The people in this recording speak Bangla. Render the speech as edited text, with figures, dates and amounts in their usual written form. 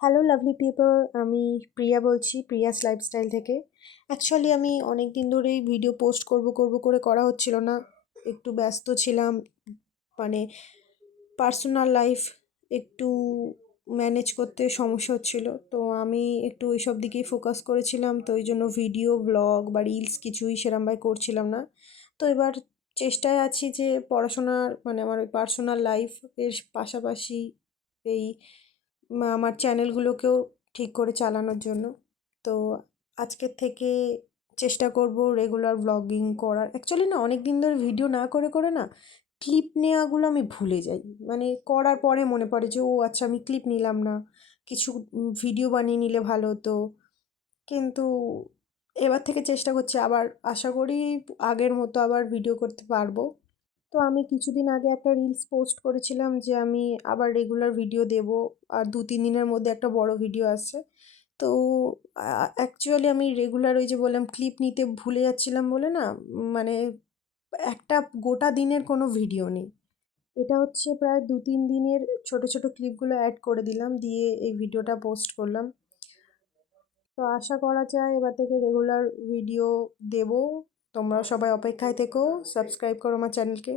হ্যালো লাভলি পিপল, আমি প্রিয়া বলছি প্রিয়াস লাইফস্টাইল থেকে। অ্যাকচুয়ালি আমি অনেক দিন ধরেই ভিডিও পোস্ট করব করে করা হচ্ছিল না। একটু ব্যস্ত ছিলাম, মানে পার্সোনাল লাইফ একটু ম্যানেজ করতে সমস্যা হচ্ছিল। তো আমি একটু ওইসব দিকেই ফোকাস করেছিলাম, তো ওই জন্য ভিডিও ব্লগ বা রিলস কিছুই সেরমভাবে করছিলাম না। তো এবার চেষ্টায় আছি যে পড়াশোনার আমার ওই পার্সোনাল লাইফ এর পাশাপাশি এই আমার চ্যানেলগুলোকেও ঠিক করে চালানোর জন্য। তো আজকের থেকে চেষ্টা করব রেগুলার ব্লগিং করার। অ্যাকচুয়ালি না, অনেক দিন ধরে ভিডিও না করে করে না ক্লিপ নেওয়াগুলো আমি ভুলে যাই। করার পরে মনে পড়ে যে ও আচ্ছা, আমি ক্লিপ নিলাম না, কিছু ভিডিও বানিয়ে নিলে ভালো হতো। কিন্তু এবার থেকে চেষ্টা করছি, আবার আশা করি আগের মতো আবার ভিডিও করতে পারবো। তো আমি কিছুদিন আগে একটা রিলস পোস্ট করেছিলাম যে আমি আবার রেগুলার ভিডিও দেব, আর 2-3 দিনের মধ্যে একটা বড় ভিডিও আসছে। তো অ্যাকচুয়ালি আমি রেগুলার ওই যে বললাম ক্লিপ নিতে ভুলে যাচ্ছিলাম বলে না, মানে একটা গোটা দিনের কোনো ভিডিও নেই। এটা হচ্ছে প্রায় 2-3 দিনের ছোট ছোট ক্লিপগুলো অ্যাড করে দিলাম, দিয়ে এই ভিডিওটা পোস্ট করলাম। তো আশা করা যায় এবার থেকে রেগুলার ভিডিও দেব। তোমরা সবাই অপেক্ষায় থেকো, সাবস্ক্রাইব করো আমার চ্যানেলকে।